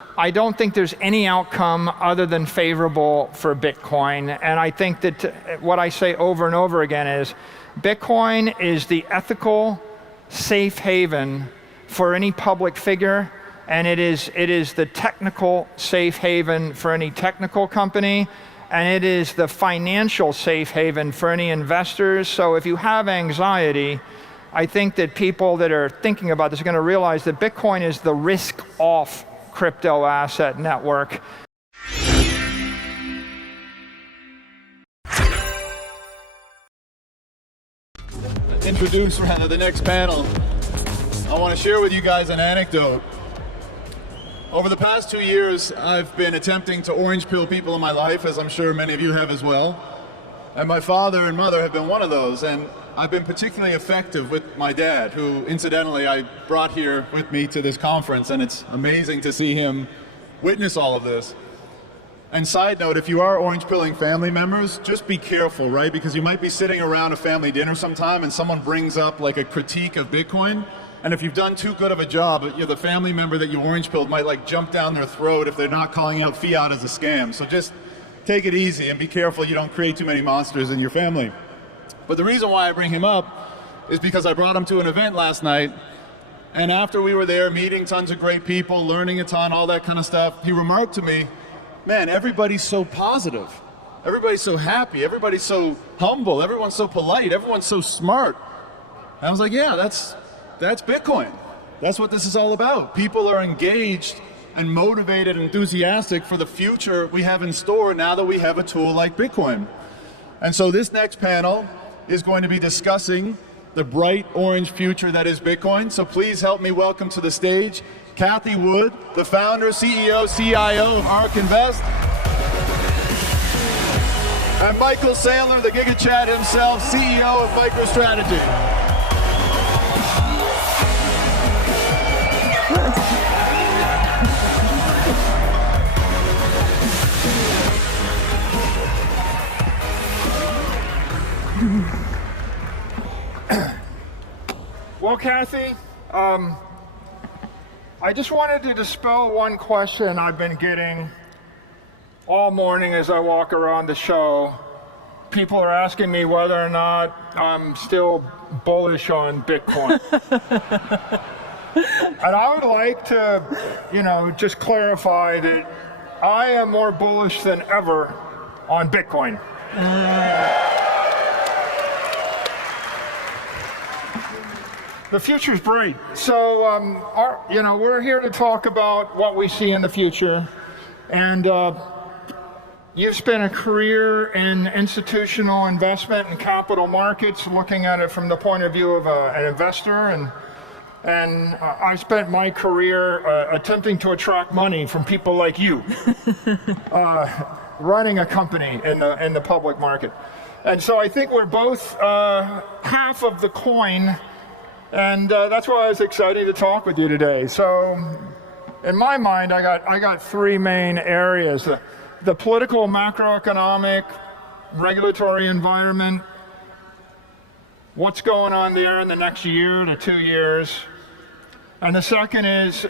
I don't think there's any outcome other than favorable for Bitcoin. And I think that what I say over and over again is Bitcoin is the ethical safe haven for any public figure, and it is the technical safe haven for any technical company, and it is the financial safe haven for any investors. So if you have anxiety, I think that people that are thinking about this are going to realize that Bitcoin is the risk-off crypto asset network. Introduce rather the next panel. I want to share with you guys an anecdote. Over the past 2 years, I've been attempting to orange pill people in my life, as I'm sure many of you have as well. And my father and mother have been one of those, and I've been particularly effective with my dad, who incidentally I brought here with me to this conference, and it's amazing to see him witness all of this. And side note, if you are orange pilling family members, just be careful, right? Because you might be sitting around a family dinner sometime and someone brings up like a critique of Bitcoin, and if you've done too good of a job, the family member that you orange pilled might like jump down their throat if they're not calling out fiat as a scam. So just take it easy and be careful you don't create too many monsters in your family. But the reason why I bring him up is because I brought him to an event last night, and after we were there meeting tons of great people, learning a ton, all that kind of stuff, he remarked to me, man, everybody's so positive. Everybody's so happy. Everybody's so humble. Everyone's so polite. Everyone's so smart. And I was like, yeah, that's Bitcoin. That's what this is all about. People are engaged and motivated and enthusiastic for the future we have in store now that we have a tool like Bitcoin. And so this next panel is going to be discussing the bright orange future that is Bitcoin. So please help me welcome to the stage Cathie Woods, the founder, CEO, CIO of ARK Invest, and Michael Saylor, the GigaChat himself, CEO of MicroStrategy. Well, Cathie, I just wanted to dispel one question I've been getting all morning as I walk around the show. People are asking me whether or not I'm still bullish on Bitcoin. And I would like to, just clarify that I am more bullish than ever on Bitcoin. The future's bright. So, we're here to talk about what we see in the future. And you've spent a career in institutional investment and capital markets, looking at it from the point of view of an investor. And I spent my career attempting to attract money from people like you, running a company in the public market. And so I think we're both half of the coin. And that's why I was excited to talk with you today. So, in my mind, I got three main areas: the political, macroeconomic, regulatory environment. What's going on there in the next year to 2 years? And the second is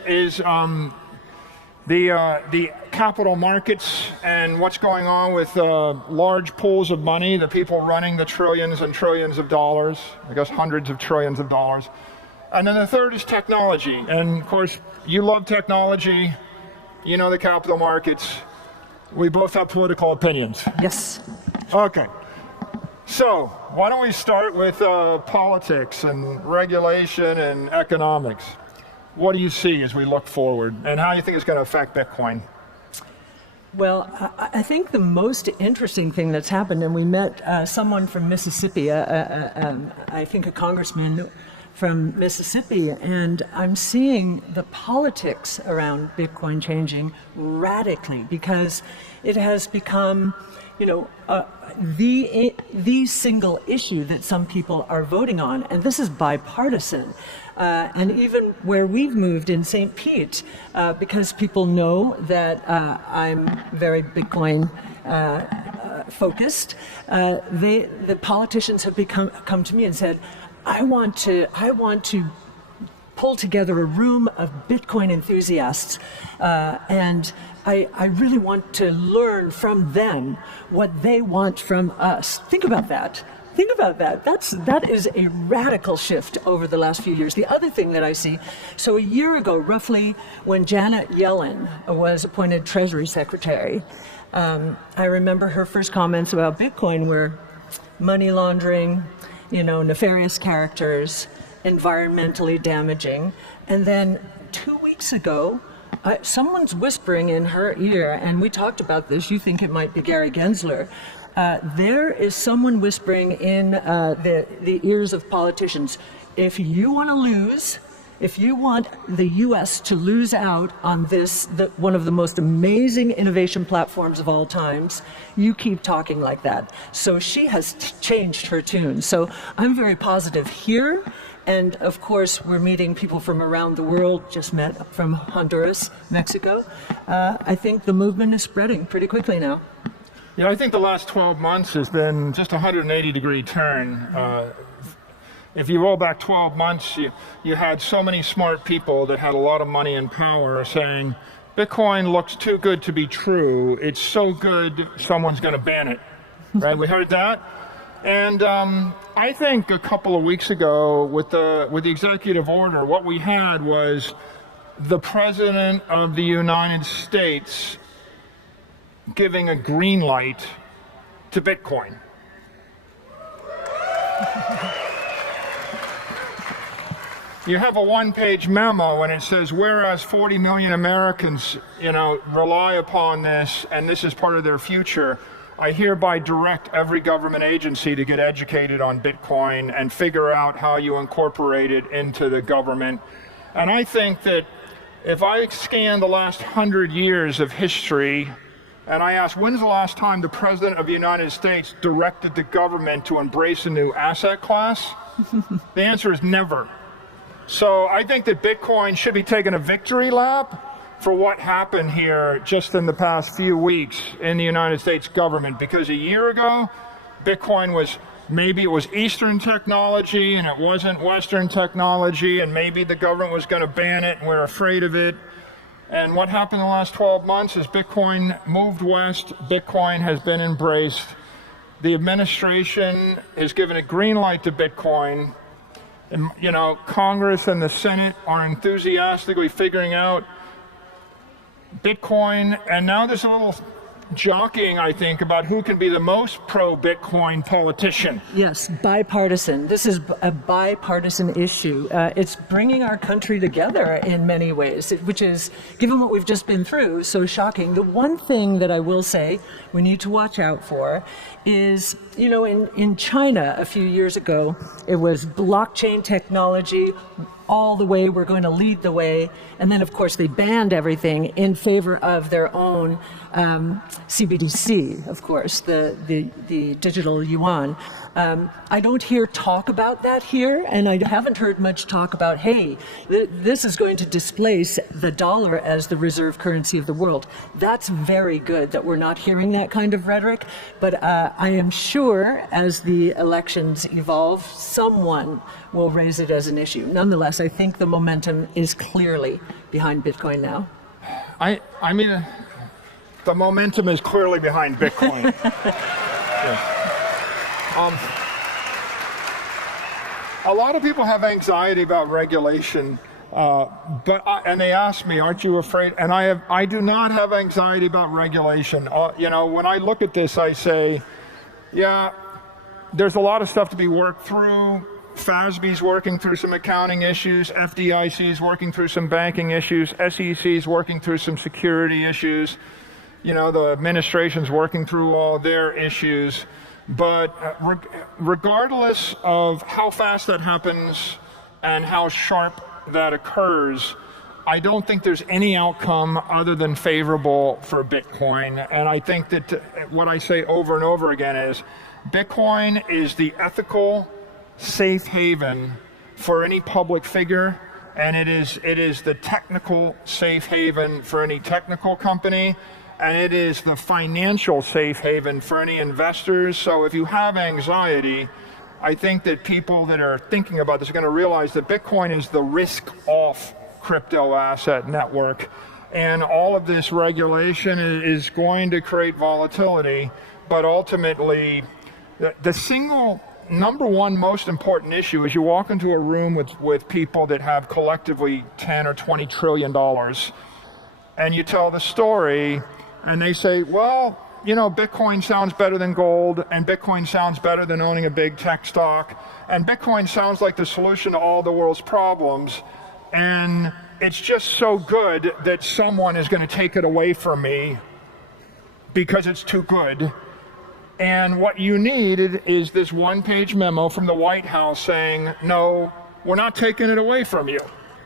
the capital markets and what's going on with large pools of money, the people running the trillions and trillions of dollars, I guess hundreds of trillions of dollars. And then the third is technology. And of course, you love technology, you know the capital markets. We both have political opinions. Yes. Okay. So why don't we start with politics and regulation and economics? What do you see as we look forward, and how do you think it's going to affect Bitcoin? Well, I think the most interesting thing that's happened, and we met someone from Mississippi, I think a congressman from Mississippi, and I'm seeing the politics around Bitcoin changing radically because it has become, the single issue that some people are voting on, and this is bipartisan. And even where we've moved in St. Pete, because people know that I'm very Bitcoin focused, the politicians have come to me and said, I want to pull together a room of Bitcoin enthusiasts, and I really want to learn from them what they want from us. Think about that. Think about that. That is a radical shift over the last few years. The other thing that I see, so a year ago, roughly, when Janet Yellen was appointed Treasury Secretary, I remember her first comments about Bitcoin were money laundering, nefarious characters, environmentally damaging. And then 2 weeks ago, someone's whispering in her ear, and we talked about this, you think it might be Gary Gensler. There is someone whispering in the ears of politicians, if you want to lose, if you want the US to lose out on this, one of the most amazing innovation platforms of all times, you keep talking like that. So she has changed her tune. So I'm very positive here. And of course, we're meeting people from around the world, just met from Honduras, Mexico. I think the movement is spreading pretty quickly now. Yeah, I think the last 12 months has been just a 180-degree turn. If you roll back 12 months, you had so many smart people that had a lot of money and power saying, Bitcoin looks too good to be true. It's so good, someone's going to ban it. Right? We heard that. And I think a couple of weeks ago, with the executive order, what we had was the President of the United States giving a green light to Bitcoin. You have a one-page memo and it says, whereas 40 million Americans, rely upon this and this is part of their future, I hereby direct every government agency to get educated on Bitcoin and figure out how you incorporate it into the government. And I think that if I scan the last 100 years of history, and I ask, when's the last time the President of the United States directed the government to embrace a new asset class? The answer is never. So I think that Bitcoin should be taking a victory lap for what happened here just in the past few weeks in the United States government. Because a year ago, Bitcoin was, maybe it was Eastern technology and it wasn't Western technology, and maybe the government was going to ban it and we're afraid of it. And what happened in the last 12 months is Bitcoin moved west, Bitcoin has been embraced. The administration has given a green light to Bitcoin. And, Congress and the Senate are enthusiastically figuring out Bitcoin, and now there's a little jockeying, I think, about who can be the most pro-Bitcoin politician. Yes, bipartisan. This is a bipartisan issue. It's bringing our country together in many ways, which is, given what we've just been through, so shocking. The one thing that I will say we need to watch out for is, in China a few years ago, it was blockchain technology, all the way, we're going to lead the way. And then, of course, they banned everything in favor of their own CBDC, of course, the digital yuan. I don't hear talk about that here, and I haven't heard much talk about, hey, this is going to displace the dollar as the reserve currency of the world. That's very good that we're not hearing that kind of rhetoric, but I am sure as the elections evolve, someone will raise it as an issue. Nonetheless, I think the momentum is clearly behind Bitcoin now. I mean, the momentum is clearly behind Bitcoin. Yeah. A lot of people have anxiety about regulation, and they ask me, aren't you afraid? And I do not have anxiety about regulation. When I look at this, I say, yeah, there's a lot of stuff to be worked through. FASB's working through some accounting issues, FDIC's working through some banking issues, SEC's working through some security issues, the administration's working through all their issues. But regardless of how fast that happens and how sharp that occurs, I don't think there's any outcome other than favorable for Bitcoin. And I think that what I say over and over again is Bitcoin is the ethical safe haven for any public figure, and it is the technical safe haven for any technical company, and it is the financial safe haven for any investors. So if you have anxiety, I think that people that are thinking about this are going to realize that Bitcoin is the risk-off crypto asset network. And all of this regulation is going to create volatility, but ultimately, the single number one most important issue is you walk into a room with people that have collectively 10 or 20 trillion dollars, and you tell the story, and they say, well, you know, Bitcoin sounds better than gold, and Bitcoin sounds better than owning a big tech stock, and Bitcoin sounds like the solution to all the world's problems, and it's just so good that someone is going to take it away from me because it's too good. And what you need is this one-page memo from the White House saying, no, we're not taking it away from you.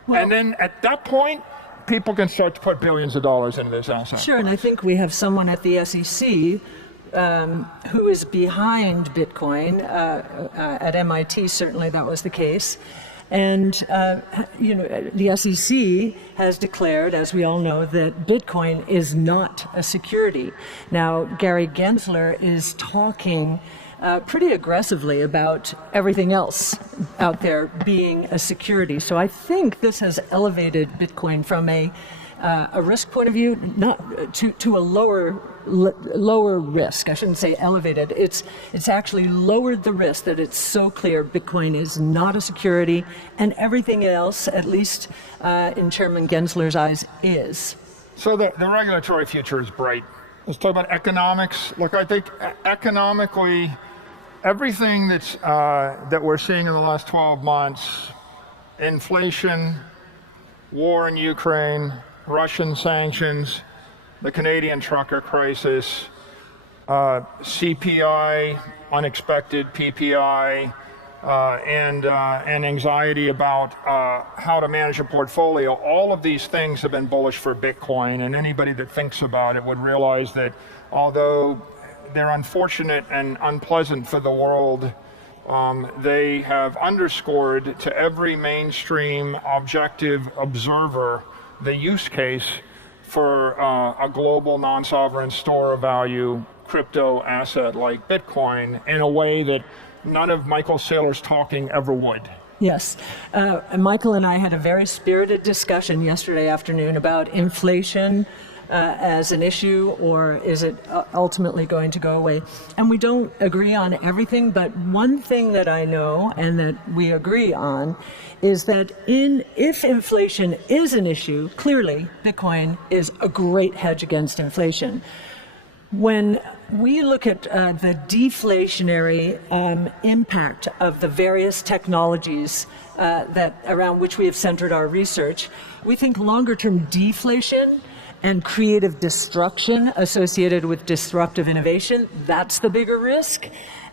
Well, and then at that point, people can start to put billions of dollars into this asset. Sure, and I think we have someone at the SEC who is behind Bitcoin. At MIT, certainly that was the case. And the SEC has declared, as we all know, that Bitcoin is not a security. Now, Gary Gensler is talking pretty aggressively about everything else out there being a security. So I think this has elevated Bitcoin from a risk point of view, not to a lower risk. I shouldn't say elevated. It's actually lowered the risk that it's so clear Bitcoin is not a security, and everything else, at least in Chairman Gensler's eyes, is. So the regulatory future is bright. Let's talk about economics. Look, I think economically, everything that we're seeing in the last 12 months, inflation, war in Ukraine, Russian sanctions, the Canadian trucker crisis, CPI, unexpected PPI, and anxiety about how to manage a portfolio. All of these things have been bullish for Bitcoin, and anybody that thinks about it would realize that although they're unfortunate and unpleasant for the world, they have underscored to every mainstream objective observer the use case for a global non-sovereign store of value crypto asset like Bitcoin in a way that none of Michael Saylor's talking ever would. Yes. Michael and I had a very spirited discussion yesterday afternoon about inflation as an issue, or is it ultimately going to go away? And we don't agree on everything, but one thing that I know and that we agree on is that if inflation is an issue, clearly Bitcoin is a great hedge against inflation. When we look at the deflationary impact of the various technologies around which we have centered our research, we think longer-term deflation and creative destruction associated with disruptive innovation, that's the bigger risk.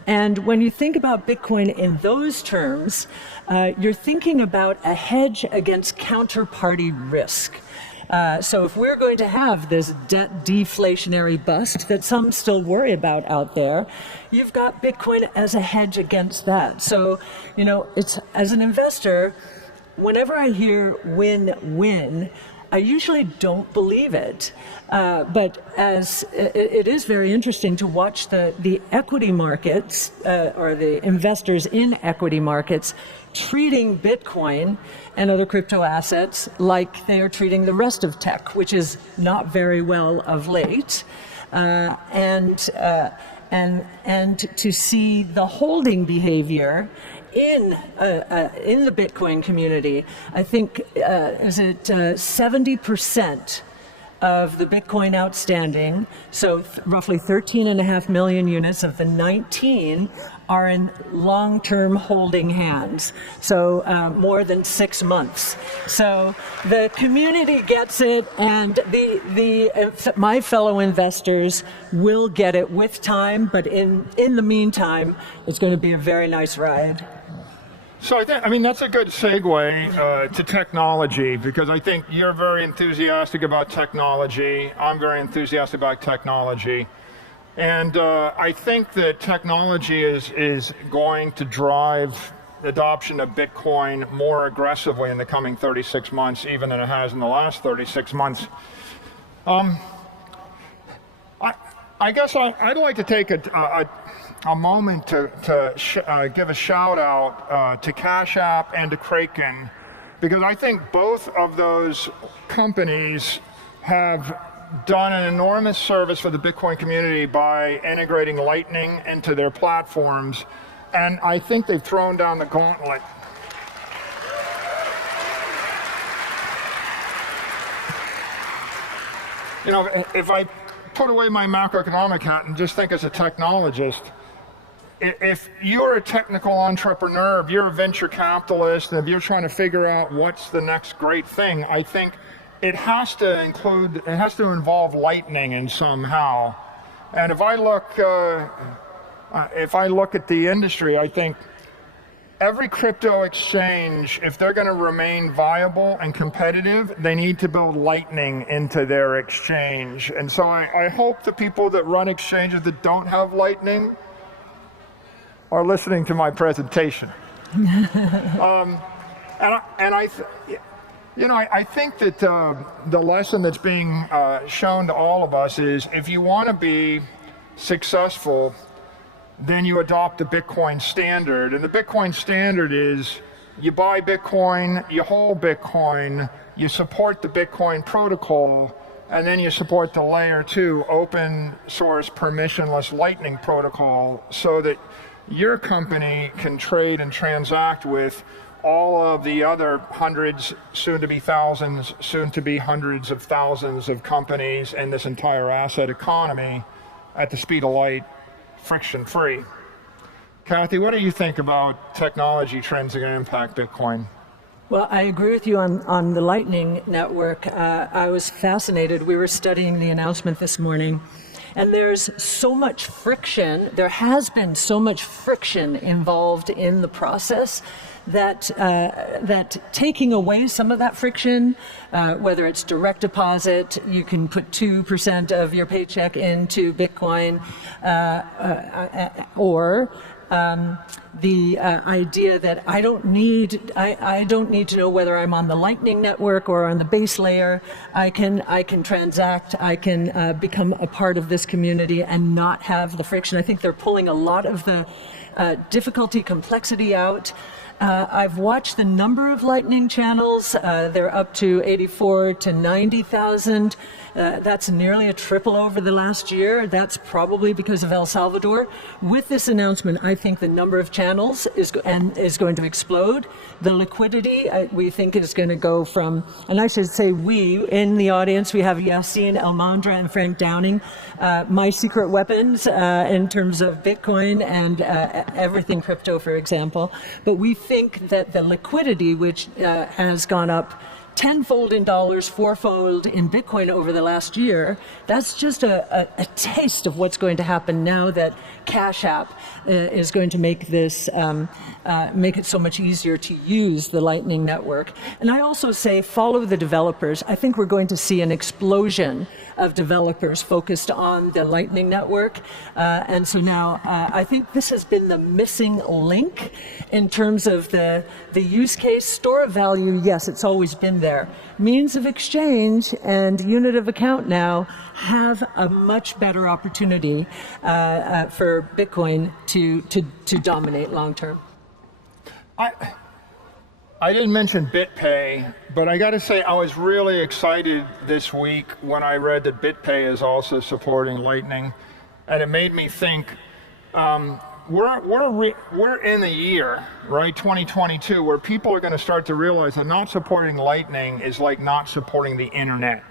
And when you think about Bitcoin in those terms, you're thinking about a hedge against counterparty risk. So if we're going to have this debt deflationary bust that some still worry about out there, you've got Bitcoin as a hedge against that. So, it's, as an investor, whenever I hear win-win, I usually don't believe it. But as it is very interesting to watch the equity markets or the investors in equity markets treating Bitcoin and other crypto assets like they are treating the rest of tech, which is not very well of late. And to see the holding behavior in the Bitcoin community, I think is it 70% of the Bitcoin outstanding, so roughly 13.5 million units of the 19 are in long-term holding hands, so more than 6 months. So the community gets it, and my fellow investors will get it with time, but in the meantime, it's going to be a very nice ride. So that's a good segue to technology, because I think you're very enthusiastic about technology. I'm very enthusiastic about technology. And I think that technology is going to drive the adoption of Bitcoin more aggressively in the coming 36 months, even than it has in the last 36 months. I guess I'd like to take a moment to give a shout out to Cash App and to Kraken, because I think both of those companies have done an enormous service for the Bitcoin community by integrating Lightning into their platforms, and I think they've thrown down the gauntlet. You know, if I put away my macroeconomic hat and just think as a technologist, if you're a technical entrepreneur, if you're a venture capitalist, and if you're trying to figure out what's the next great thing, I think it has to involve Lightning in somehow. And if I look at the industry, I think every crypto exchange, if they're going to remain viable and competitive, they need to build Lightning into their exchange. And so I hope the people that run exchanges that don't have Lightning are listening to my presentation. I think that the lesson that's being shown to all of us is, if you want to be successful, then you adopt the Bitcoin standard. And the Bitcoin standard is you buy Bitcoin, you hold Bitcoin, you support the Bitcoin protocol, and then you support the layer 2 open source permissionless Lightning protocol, so that your company can trade and transact with all of the other hundreds, soon to be thousands, soon to be hundreds of thousands of companies in this entire asset economy at the speed of light, friction-free. Cathie, what do you think about technology trends that are going to impact Bitcoin? Well, I agree with you on the Lightning Network. I was fascinated. We were studying the announcement this morning, and there's so much friction. There has been so much friction involved in the process that taking away some of that friction, whether it's direct deposit, you can put 2% of your paycheck into Bitcoin, or the idea that I don't need to know whether I'm on the Lightning Network or on the base layer. I can transact. I can become a part of this community and not have the friction. I think they're pulling a lot of the difficulty, complexity out. I've watched the number of Lightning channels. They're up to 84 to 90,000. That's nearly a triple over the last year. That's probably because of El Salvador. With this announcement, I think the number of channels is going to explode. The liquidity, we think, is going to go from, and I should say we, in the audience, we have Yassine Elmandra and Frank Downing, my secret weapons in terms of Bitcoin and everything crypto, for example. But we think that the liquidity, which has gone up tenfold in dollars, fourfold in Bitcoin over the last year, that's just a taste of what's going to happen now that Cash App is going to make this, make it so much easier to use the Lightning Network. And I also say follow the developers. I think we're going to see an explosion of developers focused on the Lightning Network. And so now I think this has been the missing link in terms of the use case. Store of value, yes, it's always been there. Means of exchange and unit of account now have a much better opportunity for Bitcoin to dominate long term. I didn't mention BitPay, but I got to say I was really excited this week when I read that BitPay is also supporting Lightning, and it made me think we're in a year, right, 2022, where people are going to start to realize that not supporting Lightning is like not supporting the internet,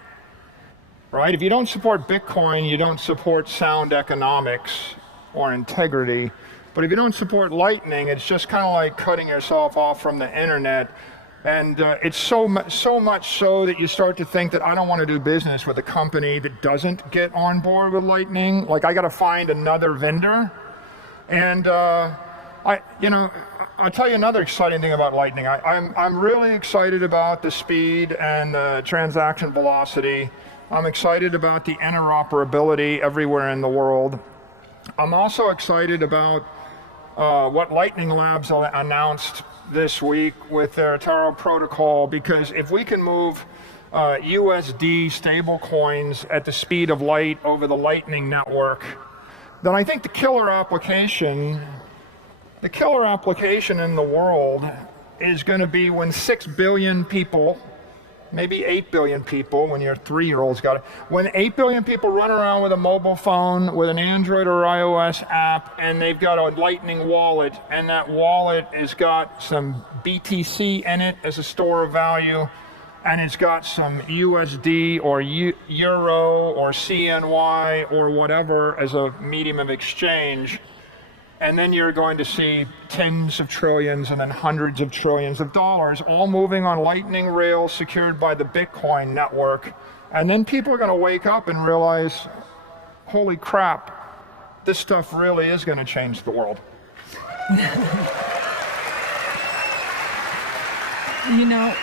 right? If you don't support Bitcoin, you don't support sound economics or integrity. But if you don't support Lightning, it's just kind of like cutting yourself off from the internet. And it's so much so that you start to think that I don't want to do business with a company that doesn't get on board with Lightning. Like, I got to find another vendor. And I'll tell you another exciting thing about Lightning. I'm really excited about the speed and the transaction velocity. I'm excited about the interoperability everywhere in the world. I'm also excited about what Lightning Labs announced this week with their Taro protocol, because if we can move USD stable coins at the speed of light over the Lightning Network, then I think the killer application in the world is going to be when 6 billion people, maybe 8 billion people, when your 3-year-old's got it, when 8 billion people run around with a mobile phone, with an Android or iOS app, and they've got a Lightning wallet, and that wallet has got some BTC in it as a store of value, and it's got some USD or Euro or CNY or whatever as a medium of exchange. And then you're going to see tens of trillions and then hundreds of trillions of dollars all moving on Lightning rails secured by the Bitcoin network. And then people are going to wake up and realize, holy crap, this stuff really is going to change the world. You know,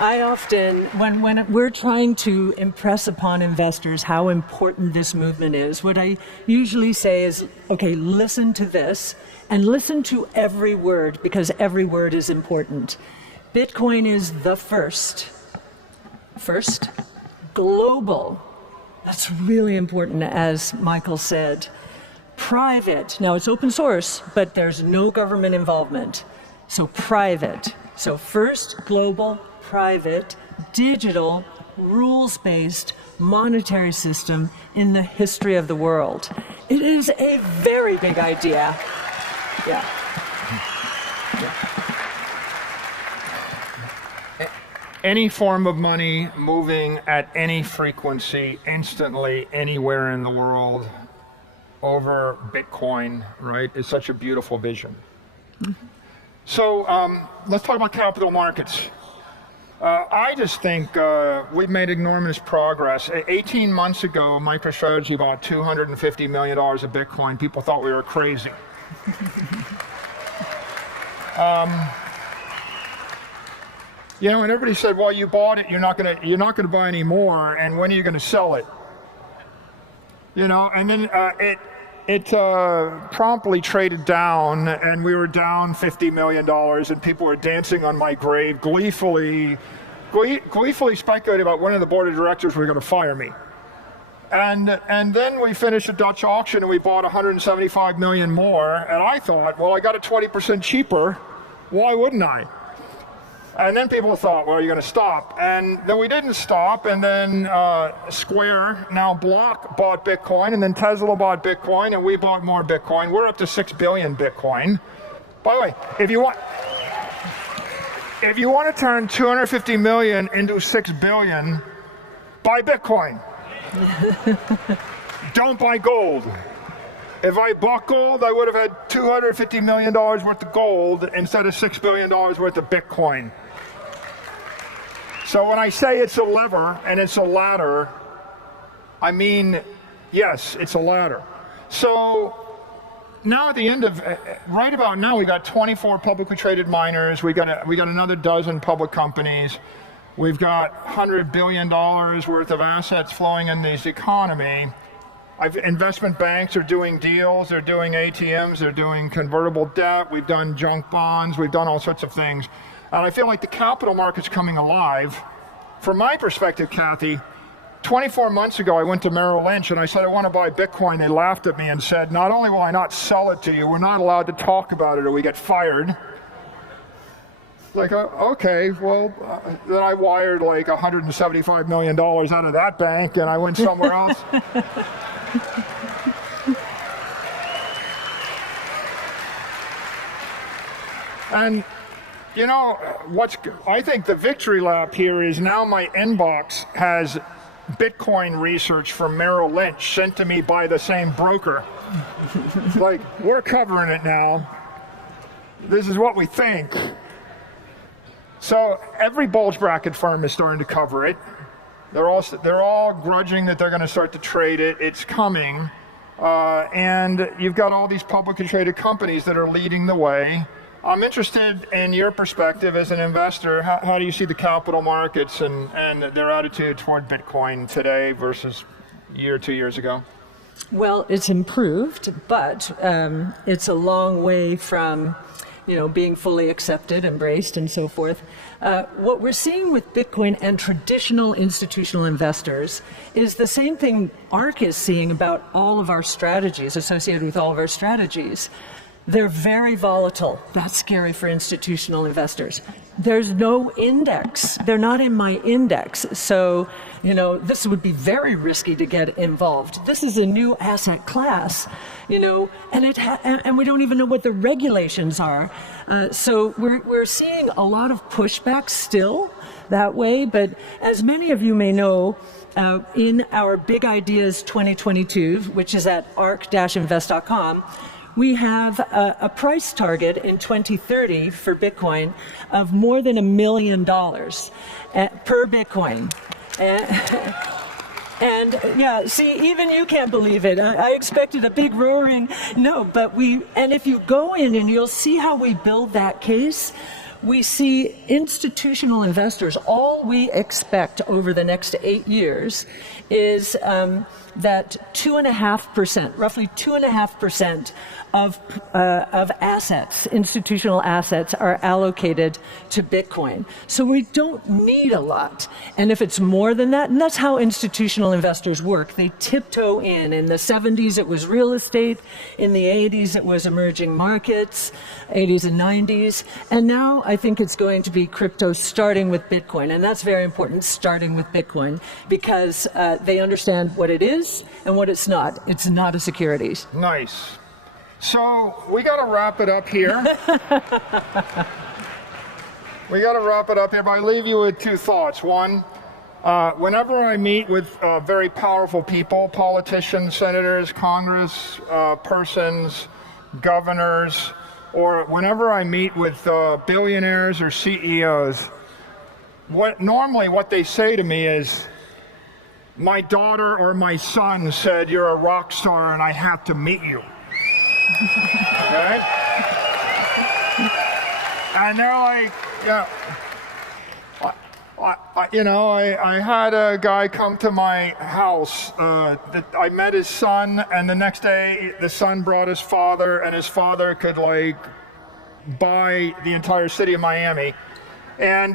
I often, when we're trying to impress upon investors how important this movement is, what I usually say is, okay, listen to this and listen to every word, because every word is important. Bitcoin is the first global. That's really important, as Michael said. Private. Now it's open source, but there's no government involvement. So private. So first global, private, digital, rules-based monetary system in the history of the world. It is a very big idea. Yeah. Any form of money moving at any frequency instantly anywhere in the world over Bitcoin, right, is such a beautiful vision. So let's talk about capital markets. I just think we've made enormous progress. 18 months ago, MicroStrategy bought $250 million of Bitcoin. People thought we were crazy. You know, and everybody said, well, you bought it, you're not gonna buy any more, and when are you gonna sell it? You know, and then it promptly traded down, and we were down $50 million, and people were dancing on my grave, gleefully speculating about when the board of directors were going to fire me. And then we finished a Dutch auction, and we bought 175 million more, and I thought, well, I got it 20% cheaper, why wouldn't I? And then people thought, well, you're going to stop. And then we didn't stop. And then Square, now Block, bought Bitcoin. And then Tesla bought Bitcoin. And we bought more Bitcoin. We're up to 6 billion Bitcoin. By the way, if you want to turn 250 million into 6 billion, buy Bitcoin. Don't buy gold. If I bought gold, I would have had $250 million worth of gold instead of $6 billion worth of Bitcoin. So when I say it's a lever and it's a ladder, I mean, yes, it's a ladder. So now at the end of, right about now, we got 24 publicly traded miners. We got another dozen public companies. We've got $100 billion worth of assets flowing in this economy. Investment banks are doing deals, they're doing ATMs, they're doing convertible debt, we've done junk bonds, we've done all sorts of things. And I feel like the capital market's coming alive. From my perspective, Cathie, 24 months ago I went to Merrill Lynch and I said I want to buy Bitcoin. They laughed at me and said, not only will I not sell it to you, we're not allowed to talk about it or we get fired. Like, okay, well, then I wired like $175 million out of that bank and I went somewhere else. And you know, I think the victory lap here is now my inbox has Bitcoin research from Merrill Lynch sent to me by the same broker. Like, we're covering it now. This is what we think. So every bulge bracket firm is starting to cover it. They're all grudging that they're going to start to trade it. It's coming. And you've got all these publicly traded companies that are leading the way. I'm interested in your perspective as an investor. How do you see the capital markets and their attitude toward Bitcoin today versus a year or 2 years ago? Well, it's improved, but it's a long way from, being fully accepted, embraced, and so forth. What we're seeing with Bitcoin and traditional institutional investors is the same thing ARK is seeing about all of our strategies, associated with all of our strategies. They're very volatile. That's scary for institutional investors. There's no index. They're not in my index. So, this would be very risky to get involved. This is a new asset class, and we don't even know what the regulations are. So we're seeing a lot of pushback still that way. But as many of you may know, in our Big Ideas 2022, which is at ark-invest.com, we have a price target in 2030 for Bitcoin of more than $1 million per Bitcoin. And yeah, see, even you can't believe it. I expected a big roaring no, but and if you go in and you'll see how we build that case, we see institutional investors, all we expect over the next 8 years is that 2.5%, roughly 2.5% of assets, institutional assets, are allocated to Bitcoin. So we don't need a lot. And if it's more than that, and that's how institutional investors work, they tiptoe in. In the 70s, it was real estate. In the 80s, it was emerging markets, 80s and 90s. And now I think it's going to be crypto, starting with Bitcoin. And that's very important, starting with Bitcoin, because they understand what it is and what it's not. It's not a securities. Nice. So we got to wrap it up here. But I leave you with two thoughts. One, whenever I meet with very powerful people, politicians, senators, Congress persons, governors, or whenever I meet with billionaires or CEOs, what they say to me is, my daughter or my son said you're a rock star and I have to meet you. Okay? And they're like, I had a guy come to my house. I met his son, and the next day the son brought his father, and his father could buy the entire city of Miami. And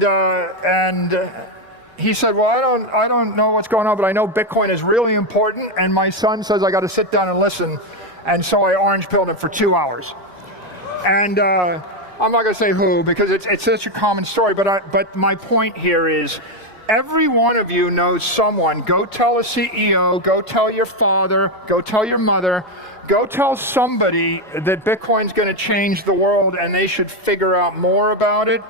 he said, well, I don't know what's going on, but I know Bitcoin is really important, and my son says I got to sit down and listen. And so I orange pilled him for 2 hours. And I'm not going to say who, because it's such a common story, but my point here is, every one of you knows someone. Go tell a CEO, go tell your father, go tell your mother, go tell somebody that Bitcoin's going to change the world and they should figure out more about it,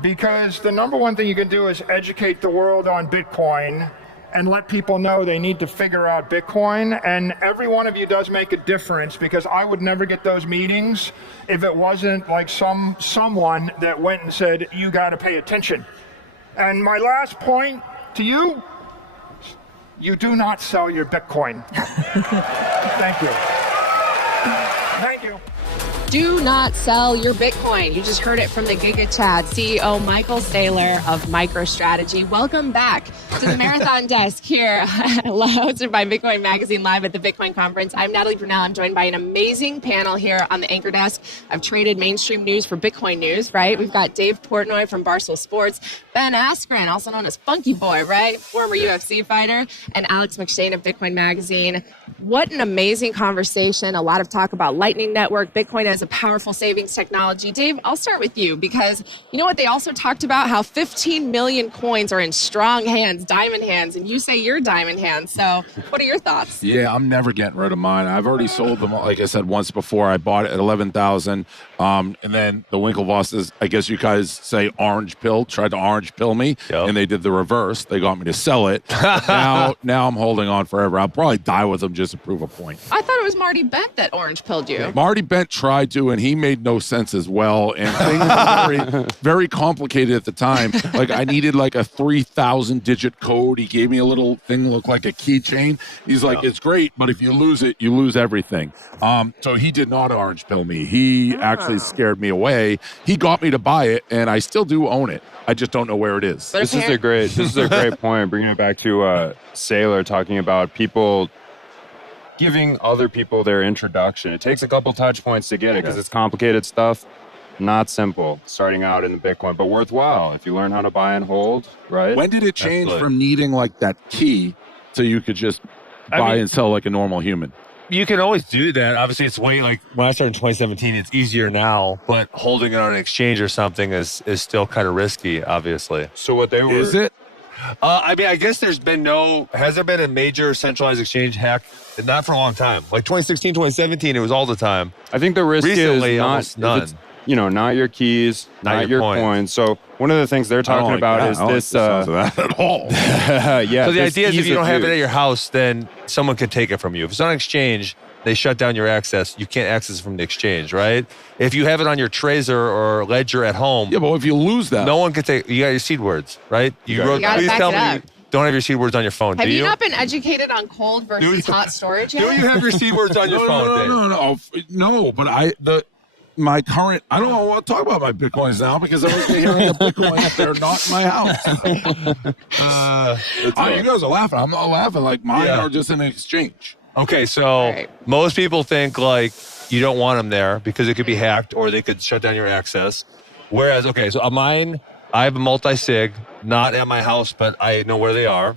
because the number one thing you can do is educate the world on Bitcoin and let people know they need to figure out Bitcoin. And every one of you does make a difference, because I would never get those meetings if it wasn't like someone that went and said, you got to pay attention. And my last point to you, you do not sell your Bitcoin. Thank you. Thank you. Do not sell your Bitcoin. You just heard it from the Giga Chad CEO, Michael Saylor of MicroStrategy. Welcome back to the Marathon Desk here, hosted by Bitcoin Magazine live at the Bitcoin Conference. I'm Natalie Brunell. I'm joined by an amazing panel here on the Anchor Desk. I've traded mainstream news for Bitcoin news, right? We've got Dave Portnoy from Barstool Sports, Ben Askren, also known as Funky Boy, right? Former UFC fighter, and Alex McShane of Bitcoin Magazine. What an amazing conversation. A lot of talk about Lightning Network, Bitcoin as a powerful savings technology. Dave, I'll start with you, because you know what they also talked about? How 15 million coins are in strong hands, diamond hands, and you say you're diamond hands. So what are your thoughts? Yeah, I'm never getting rid of mine. I've already sold them. Like I said once before, I bought it at 11,000. And then the Winklevosses, I guess you guys say orange pill, tried to orange pill me, and they did the reverse. They got me to sell it. now I'm holding on forever. I'll probably die with them just to prove a point. I thought it was Marty Bent that orange pilled you. Marty Bent tried to, and he made no sense as well. And things were very, very complicated at the time. Like, I needed like a 3,000 digit code. He gave me a little thing that looked like a keychain. He's like, it's great, but if you lose it, you lose everything. So he did not orange pill me. He actually scared me away. He got me to buy it, and I still do own it. I just don't know where it is. This is a great point. Bringing it back to Saylor talking about people giving other people their introduction. It takes a couple touch points to get it, because it's complicated stuff. not simple starting out in the Bitcoin, but worthwhile if you learn how to buy and hold, right? When did it change Absolutely. from needing like that key so you could just buy and sell like a normal human? You can always do that. Obviously, it's way like when I started in 2017, it's easier now, but holding it on an exchange or something is still kind of risky, obviously. So what they were... Is it? I mean, I guess has there been a major centralized exchange hack? Not for a long time. Like 2016, 2017, it was all the time. I think the risk Recently, is not, almost none. it's, not your keys, not your coins. So one of the things they're talking about is this. Of that at all. Yeah. So the this idea is if ease you don't of have it use. at your house, then someone can take it from you. If it's on exchange, they shut down your access. You can't access it from the exchange, right? If you have it on your Trezor or Ledger at home, Yeah, but if you lose that, no one can take. You got your seed words, right? You gotta gotta Please back tell it me up. you don't have your seed words on your phone. Have do you not been educated on cold versus hot storage yet? Do you have your seed words on your phone? Dave? no. But my current, I don't want to talk about my Bitcoins now because I was hearing the Bitcoins. They're not in my house. You guys are laughing. I'm not laughing. Like mine Yeah. are just in exchange. Okay, so Right. most people think like you don't want them there because it could be hacked or they could shut down your access. Whereas, okay, so mine, I have a multi-sig, not at my house, but I know where they are.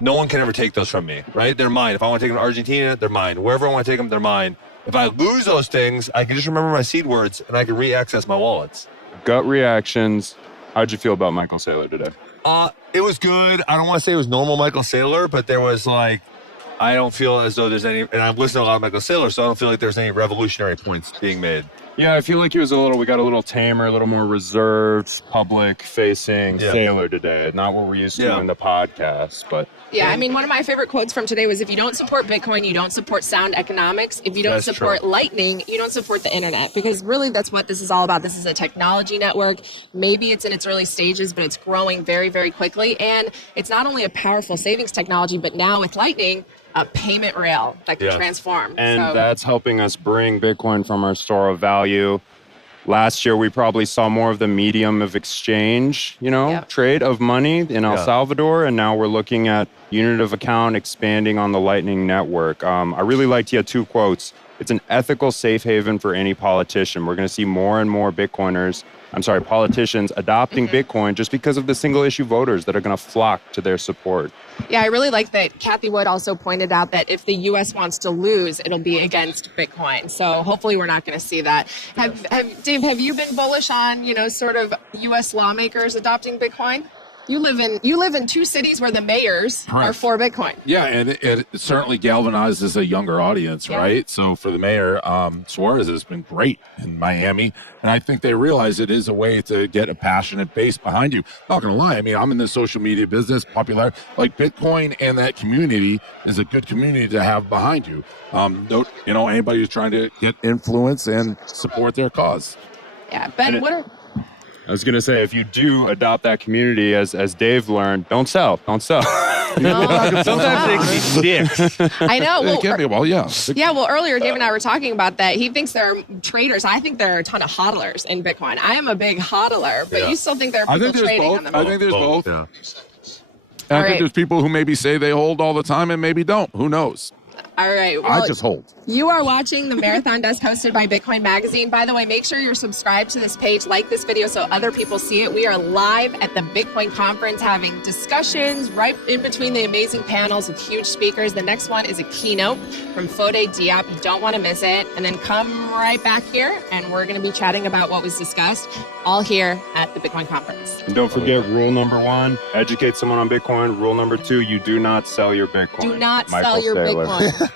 No one can ever take those from me, right? They're mine. If I want to take them to Argentina, they're mine. Wherever I want to take them, they're mine. If I lose those things, I can just remember my seed words and I can re-access my wallets. Gut reactions. How'd you feel about Michael Saylor today? It was good. I don't want to say it was normal Michael Saylor, but there was like, I don't feel as though there's any, and I've listened to a lot of Michael Saylor, so I don't feel like there's any revolutionary points being made. Yeah, I feel like we got a little tamer, a little more reserved, public-facing Yeah. Saylor today. Not what we're used to Yeah. in the podcast, but Yeah, I mean, one of my favorite quotes from today was, if you don't support Bitcoin, you don't support sound economics. If you don't That's support true. Lightning, you don't support the internet. Because really, that's what this is all about. This is a technology network. Maybe it's in its early stages, but it's growing very, very quickly. And it's not only a powerful savings technology, but now with Lightning, a payment rail that can Yeah. transform. and So- that's helping us bring Bitcoin from our store of value. Last year, we probably saw more of the medium of exchange, Yep. trade of money in El Yeah. Salvador. And now we're looking at unit of account expanding on the Lightning Network. I really liked, he had two quotes. It's an ethical safe haven for any politician. We're going to see more and more politicians adopting Bitcoin just because of the single issue voters that are going to flock to their support. Yeah, I really like that Cathie Wood also pointed out that if the U.S. wants to lose, it'll be against Bitcoin. So hopefully we're not going to see that. Dave, have you been bullish on, sort of U.S. lawmakers adopting Bitcoin? You live in two cities where the mayors are for Bitcoin. Yeah, and it certainly galvanizes a younger audience, Yeah. right? So for the mayor, Suarez has been great in Miami, and I think they realize it is a way to get a passionate base behind you. Not gonna lie, I mean, I'm in the social media business, popular, like Bitcoin, and that community is a good community to have behind you. Anybody who's trying to get influence and support their cause. Yeah, Ben, what are... I was going to say, if you do adopt that community, as Dave learned, don't sell. Sometimes they can be dicks. I know. It can be, yeah. Yeah, well, earlier Dave and I were talking about that. He thinks there are traders. I think there are a ton of hodlers in Bitcoin. I am a big hodler, but you still think there are I people think there's trading both. on them. I think there's both. Yeah. And I All right. think there's people who maybe say they hold all the time and maybe don't. Who knows? All right. I Well, just hold. you are watching the Marathon Desk hosted by Bitcoin Magazine. By the way, make sure you're subscribed to this page, like this video so other people see it. We are live at the Bitcoin conference having discussions right in between the amazing panels with huge speakers. The next one is a keynote from Fode Diop. You don't want to miss it. And then come right back here and we're going to be chatting about what was discussed all here at the Bitcoin conference. And don't forget rule number 1, educate someone on Bitcoin. Rule number 2, you do not sell your Bitcoin. Do not Michael sell your Saylor. Bitcoin.